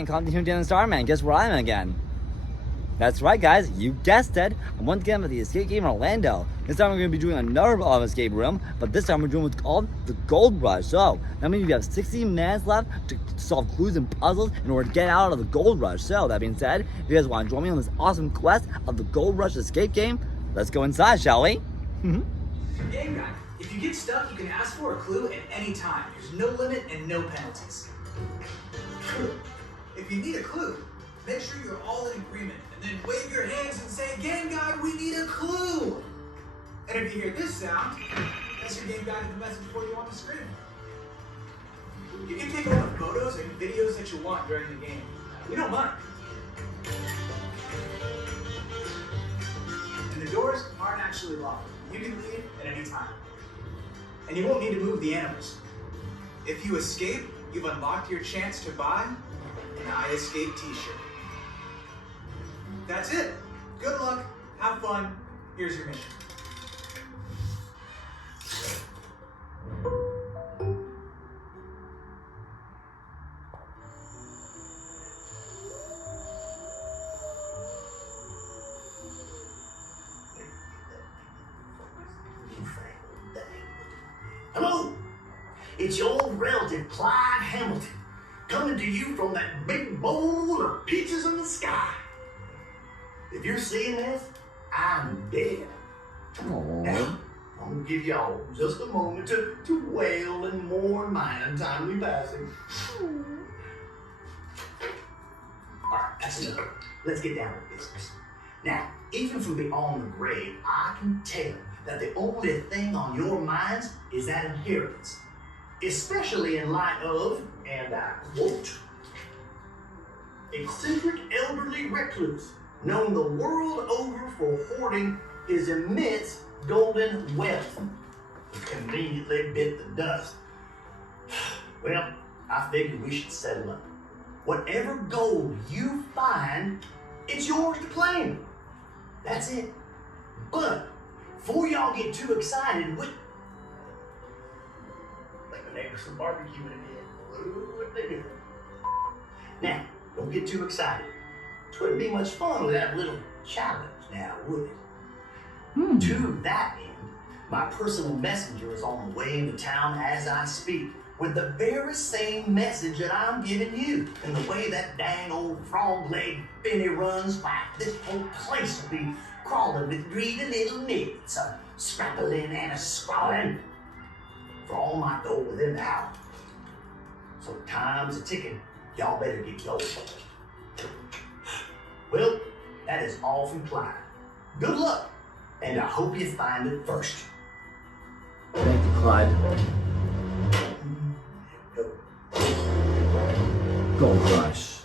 Dan Compton here, Dan Starman. Guess where I am again? That's right, guys. You guessed it. I'm once again at the escape game in Orlando. This time we're going to be doing another escape room, but this time we're doing what's called the Gold Rush. So that means we have 60 minutes left to solve clues and puzzles in order to get out of the Gold Rush. So that being said, if you guys want to join me on this awesome quest of the Gold Rush escape game, let's go inside, shall we? Game guide. If you get stuck, you can ask for a clue at any time. There's no limit and no penalties. If you need a clue, make sure you're all in agreement and then wave your hands and say, "Game guide, we need a clue." And if you hear this sound, that's your game guide to the message for you on the screen. You can take all the photos and videos that you want during the game. We don't mind. And the doors aren't actually locked. You can leave at any time. And you won't need to move the animals. If you escape, you've unlocked your chance to buy an I Escape t-shirt. That's it. Good luck, have fun, here's your mission. Hello, it's your old relative Clyde Hamilton, coming to you from that big bowl of peaches in the sky. If you're seeing this, I'm dead. Now, I'm gonna give y'all just a moment to wail and mourn my untimely passing. All right, that's enough. Let's get down to business. Now, even from beyond the grave, I can tell that the only thing on your minds is that inheritance, especially in light of, and I quote, eccentric elderly recluse known the world over for hoarding his immense golden wealth. He conveniently bit the dust. Well, I figured we should settle up. Whatever gold you find, it's yours to claim. That's it. But before y'all get too excited, like the neighbors from barbecue again. Now, don't get too excited. It wouldn't be much fun without a little challenge now, would it? To that end, my personal messenger is on the way into town as I speak, with the very same message that I'm giving you. And the way that dang old frog-legged Benny runs by, this whole place will be crawling with greedy little nits, scrabbling and a-scrawling for all my gold within the house. So time's a-ticking. Y'all better get going. Well, that is all from Clyde. Good luck, and I hope you find it first. Thank you, Clyde. Gold Rush.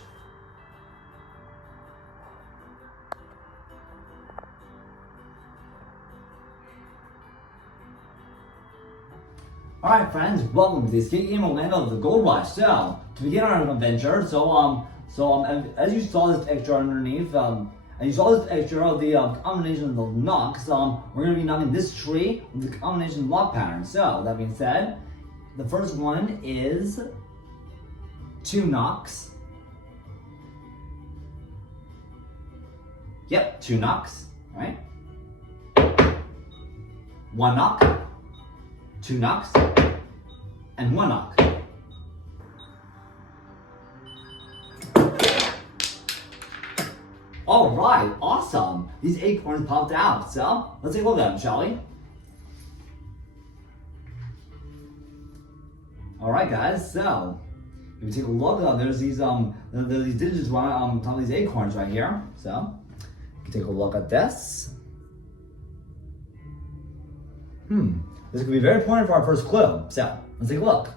Alright friends, welcome to the escape game Orlando of the Gold Rush. So, to begin our adventure, as you saw this picture underneath, and you saw this picture of the combination of the knocks, we're going to be knocking this tree with the combination lock pattern. So, that being said, the first one is 2 knocks. Yep, 2 knocks, alright? 1 knock, 2 knocks, and 1 knock. Alright, awesome! These acorns popped out, so let's take a look at them, shall we? Alright guys, so if we take a look, there's these digits on top of these acorns right here. So you can take a look at this. This could be very important for our first clue. So let's take a look.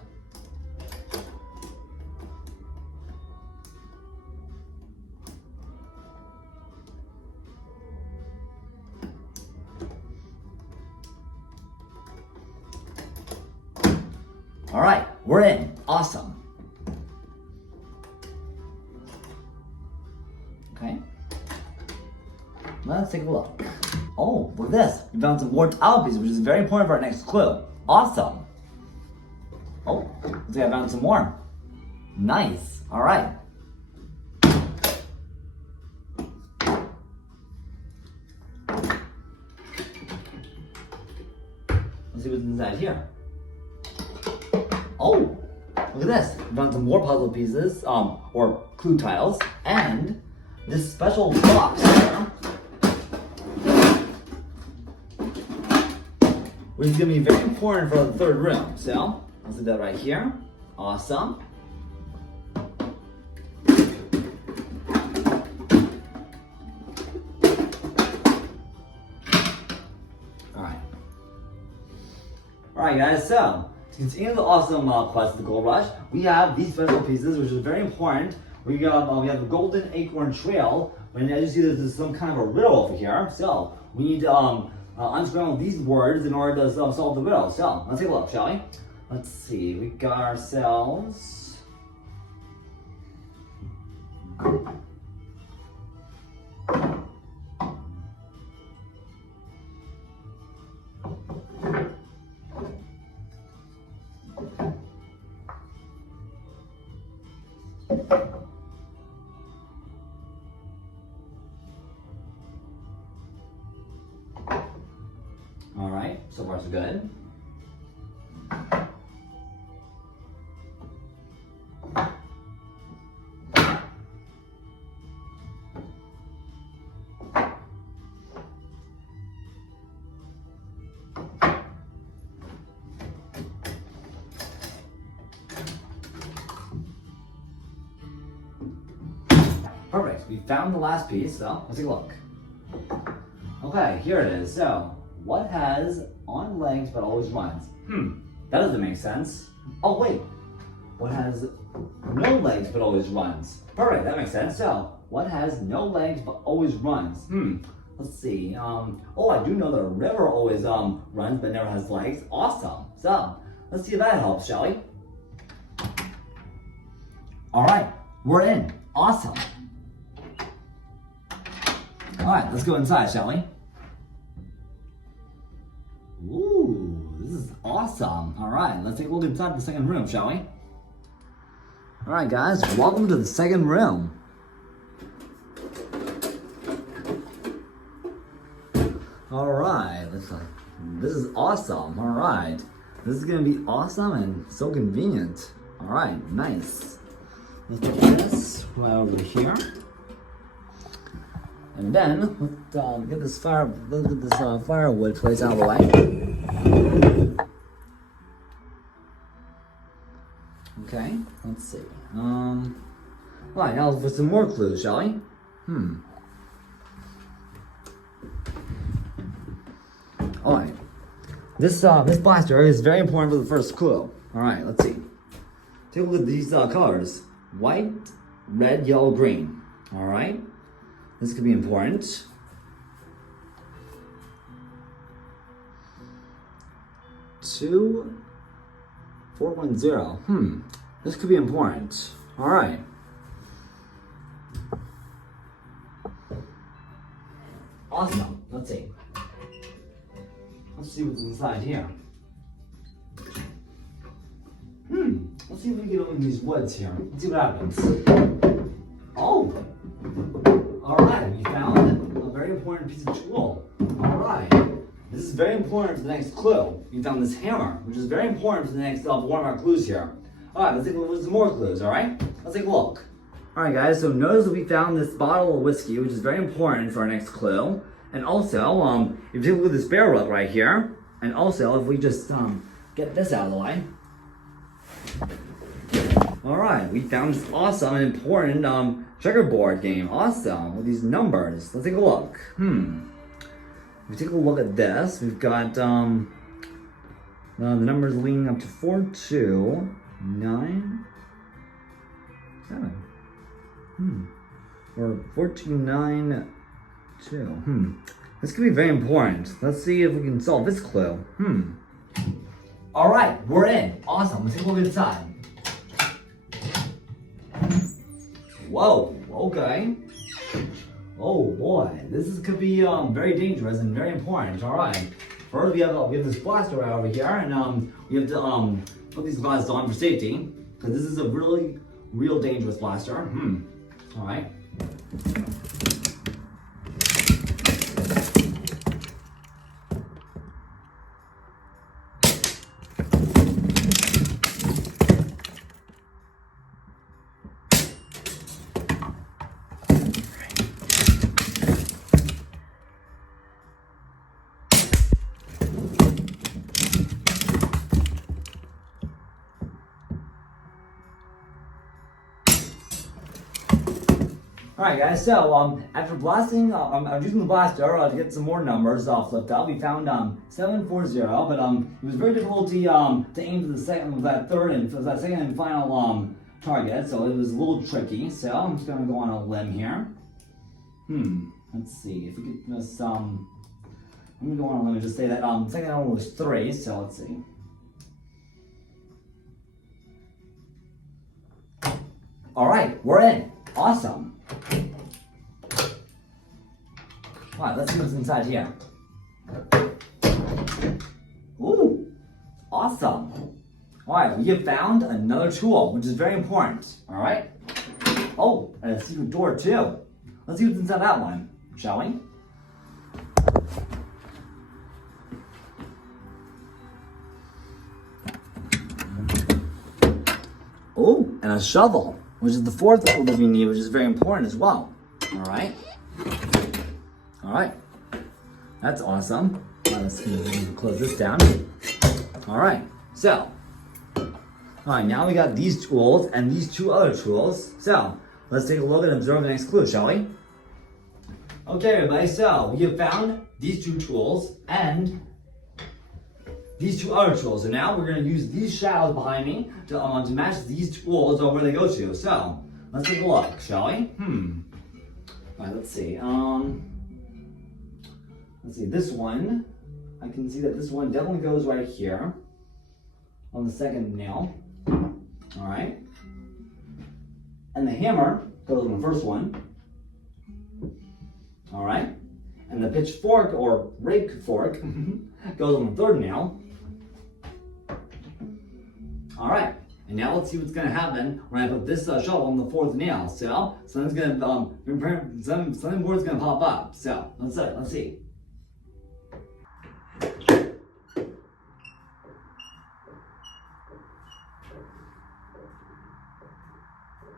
All right, we're in. Awesome. Okay. Let's take a look. Oh, look at this. We found some more tile pieces, which is very important for our next clue. Awesome. Oh, looks like I found some more. Nice. All right. Let's see what's inside here. Oh, look at this. We found some more puzzle pieces, or clue tiles, and this special box here, which is gonna be very important for the third room. So, let's do that right here. Awesome. Alright guys, so to continue the awesome quest of the Gold Rush, we have these special pieces, which is very important. We have the Golden Acorn Trail, and as you see, there's some kind of a riddle over here. So we need to unscramble these words in order to solve the riddle. So let's take a look, shall we? Let's see, we got ourselves. All right, so far so good. Perfect, we found the last piece, so let's take a look. Okay, here it is. So, what has on legs but always runs? That doesn't make sense. Oh wait, what has no legs but always runs? Perfect, that makes sense. So, what has no legs but always runs? Let's see. Oh, I do know that a river always runs but never has legs. Awesome. So, let's see if that helps, shall we? All right, we're in. Awesome. All right, let's go inside, shall we? Ooh, this is awesome. All right, let's take a look inside the second room, shall we? All right, guys, welcome to the second room. All right, this is awesome. All right, this is gonna be awesome and so convenient. All right, nice. Let's put this right over here. And then, let's get this firewood placed out of the way. Okay, let's see. Alright, now for some more clues, shall we? Alright. This blaster is very important for the first clue. Alright, let's see. Take a look at these colors. White, red, yellow, green. Alright. This could be important. Two, 410. This could be important. All right. Awesome. Let's see. Let's see what's inside here. Let's see if we can get over these woods here. Let's see what happens. Oh. All right, we found a very important piece of tool. All right, this is very important for the next clue. We found this hammer, which is very important for the next one of our clues here. All right, let's take a look at some more clues, all right? Let's take a look. All right, guys, so notice that we found this bottle of whiskey, which is very important for our next clue. And also, if you take a look at this barrel right here, and also if we just get this out of the way. All right, we found this awesome and important checkerboard game. Awesome, with these numbers. Let's take a look. If we take a look at this, we've got the numbers leading up to 4, 2, 9, 7. Or 4, 2, 9, 2. This could be very important. Let's see if we can solve this clue. All right, we're in. Awesome. Let's take a look inside. Whoa. Okay. Oh boy, this could be very dangerous and very important. All right. First, we have this blaster right over here, and we have to put these glasses on for safety, because this is a real dangerous blaster. All right. Alright guys, so after blasting, I'm using the blaster to get some more numbers flipped up. We found 740, but it was very difficult to aim for the second, second and final target, so it was a little tricky. So I'm just gonna go on a limb here. Let's see if we could just I'm gonna go on a limb and just say that second one was 3. So let's see. Alright, we're in. Awesome. Alright, let's see what's inside here. Ooh, awesome. Alright, we have found another tool, which is very important. Alright? Oh, and a secret door too. Let's see what's inside that one, shall we? Oh, and a shovel, which is the fourth tool that we need, which is very important as well. Alright? Alright. That's awesome. Let's see if we can close this down. Alright, so. Alright, now we got these tools and these 2 other tools. So, let's take a look and observe the next clue, shall we? Okay, everybody, so we have found these 2 tools and these 2 other tools. So now we're going to use these shadows behind me to match these tools where they go to. So, let's take a look, shall we? Alright, let's see. Let's see, this one, I can see that this one definitely goes right here on the second nail. Alright. And the hammer goes on the first one. Alright. And the pitchfork or rake fork goes on the third nail. Alright. And now let's see what's going to happen when I put this shovel on the 4th nail. So something's going to something more is going to pop up. So let's see.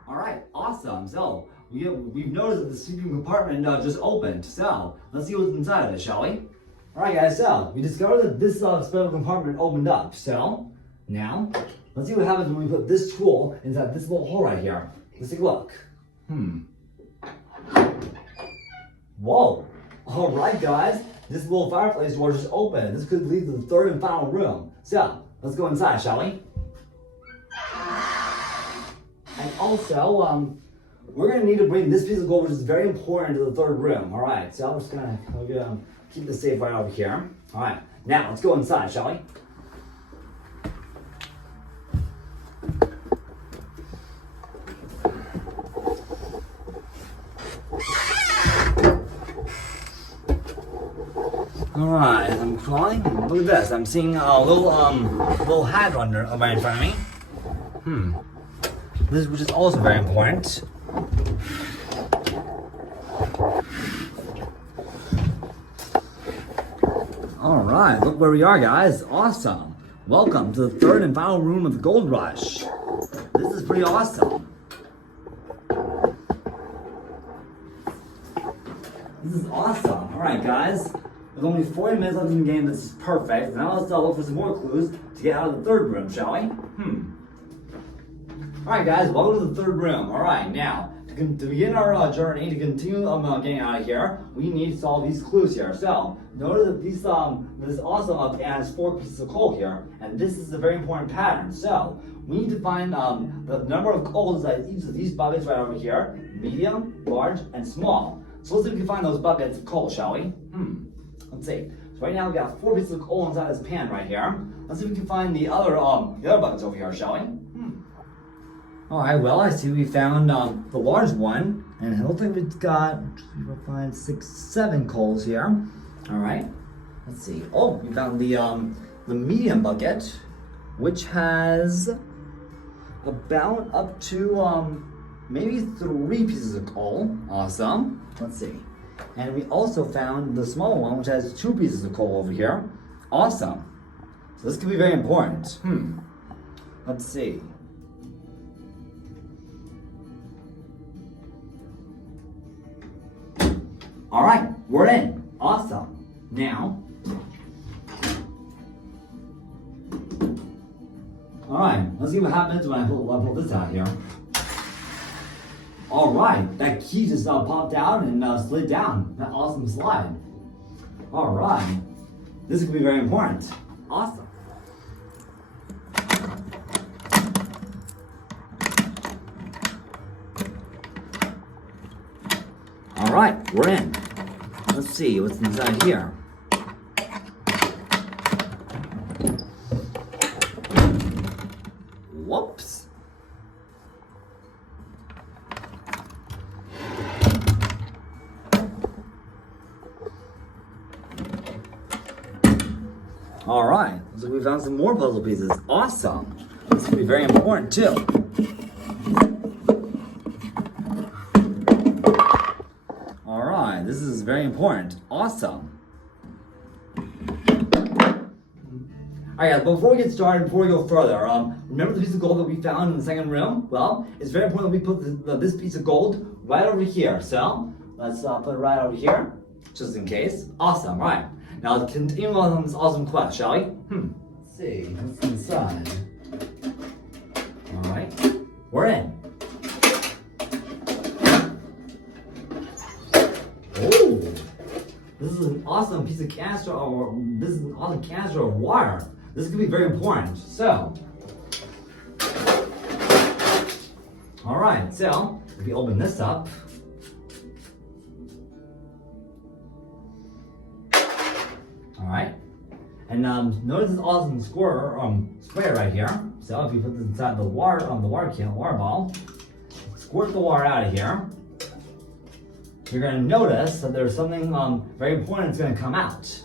Alright, awesome. So we've noticed that the secret compartment just opened. So let's see what's inside of it, shall we? Alright guys, so we discovered that this special compartment opened up. So now let's see what happens when we put this tool inside this little hole right here. Let's take a look. Whoa. Alright guys, this little fireplace door just opened. This could lead to the 3rd and final room. So let's go inside, shall we? And also, we're going to need to bring this piece of gold, which is very important, to the 3rd room. Alright, so I'm just going to keep the safe right over here. Alright, now let's go inside, shall we? Alright, I'm crawling. Look at this. I'm seeing a little hat right in front of me. This, which is also very important. Alright, look where we are, guys. Awesome. Welcome to the 3rd and final room of the Gold Rush. This is pretty awesome. This is awesome. Alright, guys. There's only 40 minutes left in the game. This is perfect. Now let's look for some more clues to get out of the 3rd room, shall we? Alright guys, welcome to the 3rd room. Alright, now, to begin our journey, to continue getting out of here, we need to solve these clues here. So, notice that this also has 4 pieces of coal here, and this is a very important pattern. So, we need to find the number of coals that each of these buckets right over here, medium, large, and small. So let's see if we can find those buckets of coal, shall we? Let's see. So right now we got 4 pieces of coal inside this pan right here. Let's see if we can find the other buckets over here, shall we? Alright, well, I see we found the large one, and it looks like we've got 3, 4, 5, 6, 7 coals here. Alright, let's see. Oh, we found the medium bucket, which has about up to maybe 3 pieces of coal. Awesome. Let's see. And we also found the smaller one, which has 2 pieces of coal over here. Awesome. So this could be very important. Let's see. All right, we're in. Awesome. Now, all right, let's see what happens when I pull this out here. All right, that key just popped out and slid down. That awesome slide. All right, this is gonna be very important. Awesome. All right, we're in. Let's see what's inside here. Whoops. All right, so we found some more puzzle pieces. Awesome. This will be very important too. All right, this is very important. Awesome. All right, guys, before we get started, before we go further, remember the piece of gold that we found in the second room? Well, it's very important that we put this piece of gold right over here. So let's put it right over here, just in case. Awesome, right. Now let's continue on this awesome quest, shall we? Let's see, what's inside? All right, we're in. Oh, this is an awesome piece of canister, or this is an awesome canister of wire. This is gonna be very important. So, all right, so if we open this up, all right, and notice this awesome square right here. So if you put this inside the water water ball, squirt the water out of here, you're gonna notice that there's something very important that's gonna come out.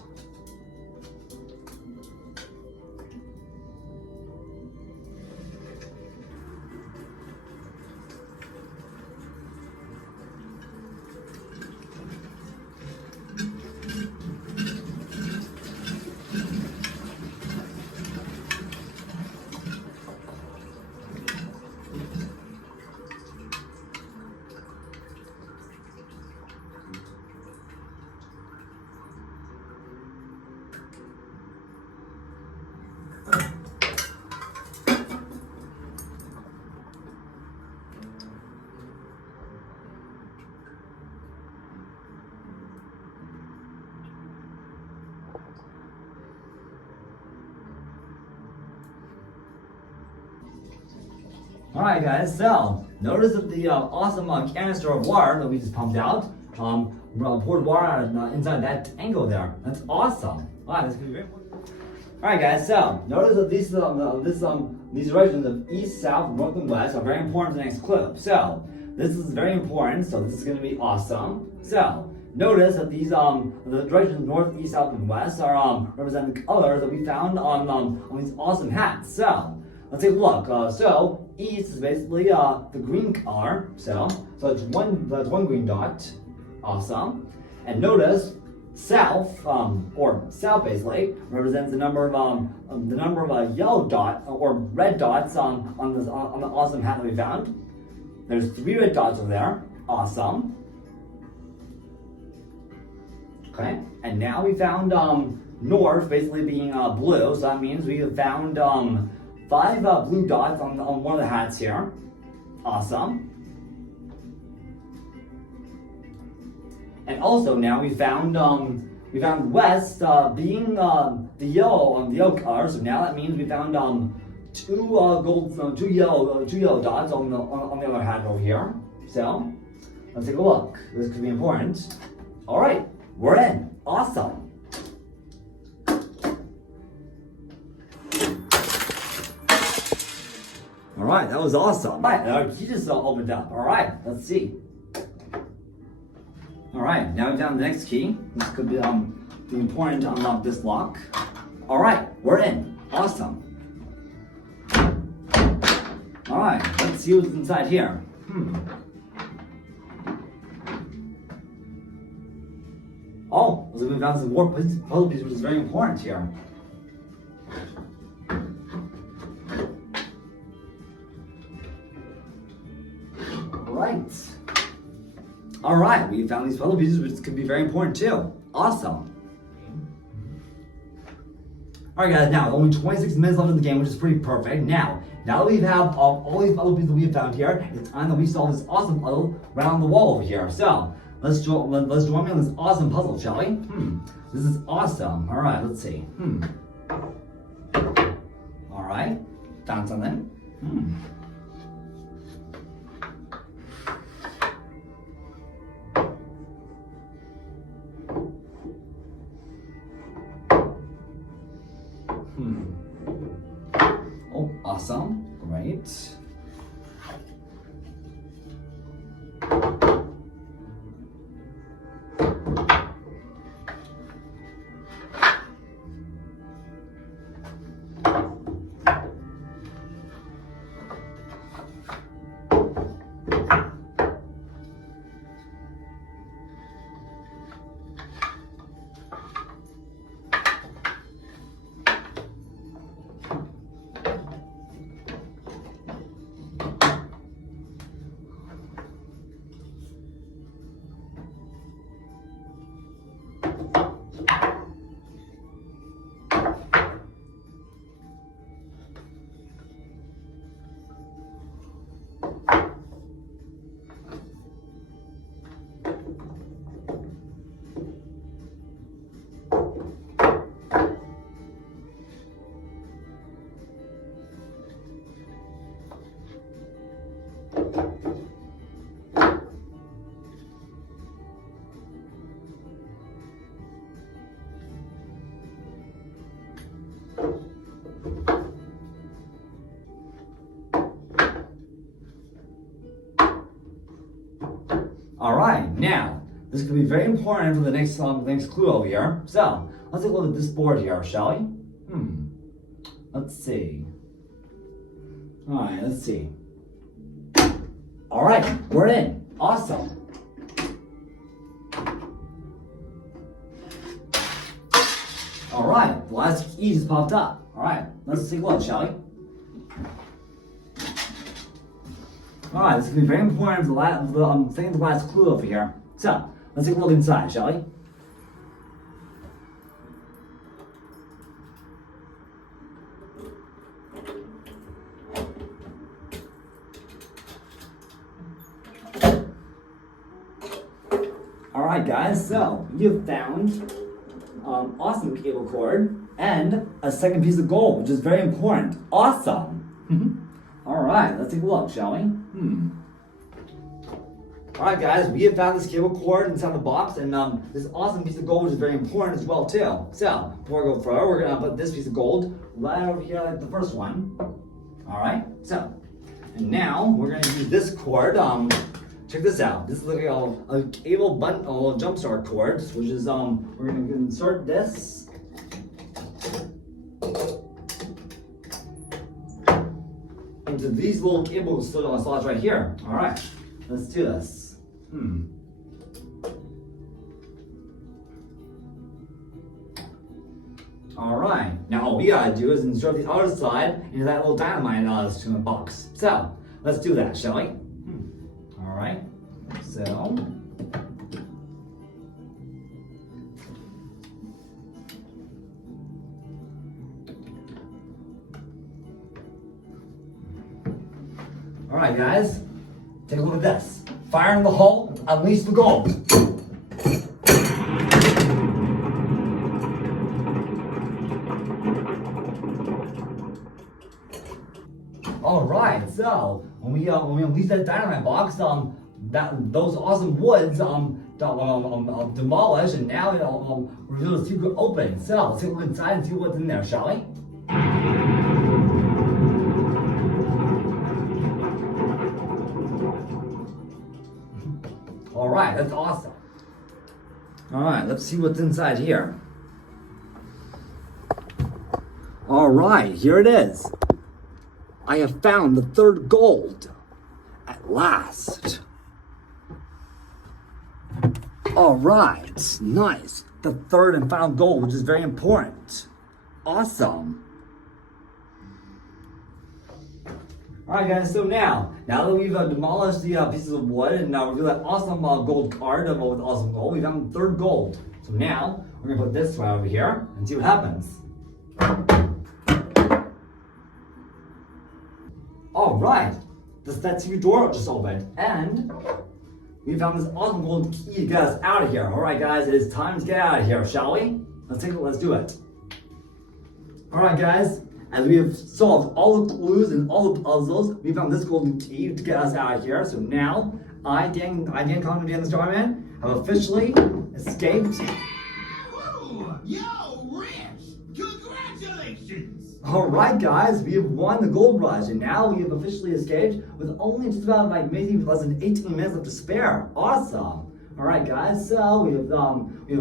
Alright guys, so notice that the awesome canister of water that we just pumped out poured water out inside that angle there. That's awesome. Wow, that's gonna be very important. Alright guys, so notice that these directions of east, south, north, and west are very important for the next clue. So this is very important, so this is gonna be awesome. So notice that these the directions north, east, south, and west are representing the colors that we found on these awesome hats. So let's take a look. So east is basically the green color. So it's one green dot. Awesome. And notice south or south basically represents the number of yellow dot or red dots on the awesome hat that we found. There's 3 red dots over there. Awesome. Okay. And now we found north basically being blue. So that means we have found 5 blue dots on one of the hats here. Awesome. And also now we found west being the yellow color. So now that means we found 2 yellow dots on the other hat over here. So let's take a look. This could be important. All right, we're in. Awesome. All right, that was awesome. All right, our key just opened up. All right, let's see. All right, now we found the next key. This could be important to unlock this lock. All right, we're in. Awesome. All right, let's see what's inside here. Oh, looks like we found some more puzzle pieces, which is very important here. All right, we found these puzzle pieces, which could be very important too. Awesome. All right, guys. Now only 26 minutes left in the game, which is pretty perfect. Now, now that we have all these puzzle pieces we've found here, it's time that we solve this awesome puzzle right on the wall over here. So let's join me on this awesome puzzle, shall we? This is awesome. All right, let's see. All right, found something. Oh, awesome. Great. All right, now this is going to be very important for the next clue over here. So let's take a look at this board here, shall we? Let's see. All right, let's see. All right, we're in. Awesome. All right, the last key just popped up. All right, let's take a look, shall we? All right, this is going to be very important for the second to last clue over here. So, let's take a look inside, shall we? All right, guys, so you've found awesome cable cord and a second piece of gold, which is very important. Awesome. All right, let's take a look, shall we? All right, guys, we have found this cable cord inside the box, and this awesome piece of gold, which is very important as well, too. So, before we go further, we're gonna put this piece of gold right over here, like the first one. All right, so, and now we're gonna use this cord. Check this out. This is like a cable button, a jump start cord, which is we're gonna insert this. Into these little cable slots right here. All right, let's do this. All right, now all we gotta do is insert the other side into that little dynamite box. So let's do that, shall we? All right, so. All right, guys, take a look at this. Fire in the hole, unleash the gold. All right, so when we unleash that dynamite box, those awesome woods demolished, and now reveal the secret opening. So let's take a look inside and see what's in there, shall we? All right, that's awesome. All right, let's see what's inside here. All right, here it is. I have found the third gold at last. All right, nice. The third and final gold, which is very important. Awesome. All right, guys, so now that we've demolished the pieces of wood and now revealed that awesome gold card with awesome gold, we found the third gold. So now we're gonna put this right over here and see what happens. Alright, that secret door just opened, and we found this awesome golden key to get us out of here. Alright guys, it is time to get out of here, shall we? Let's do it. Alright guys, as we have solved all the clues and all the puzzles, we found this golden key to get us out of here. So now, Dan Compton, Dan the Starman, have officially escaped. Woo! Yo, Rich! Congratulations! Alright guys, we have won the gold rush, and now we have officially escaped with only just about maybe less than 18 minutes left to spare. Awesome! Alright guys, so we have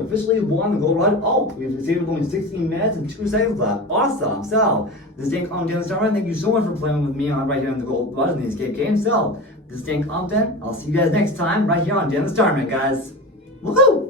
officially won the gold rush. Oh, we have saved with only 16 minutes and 2 seconds left. Awesome! So, this is Dan Compton, Dan the Starman. Thank you so much for playing with me right here in the gold rush in the escape game. So, this is Dan Compton. I'll see you guys next time right here on Dan the Starman, guys. Woohoo!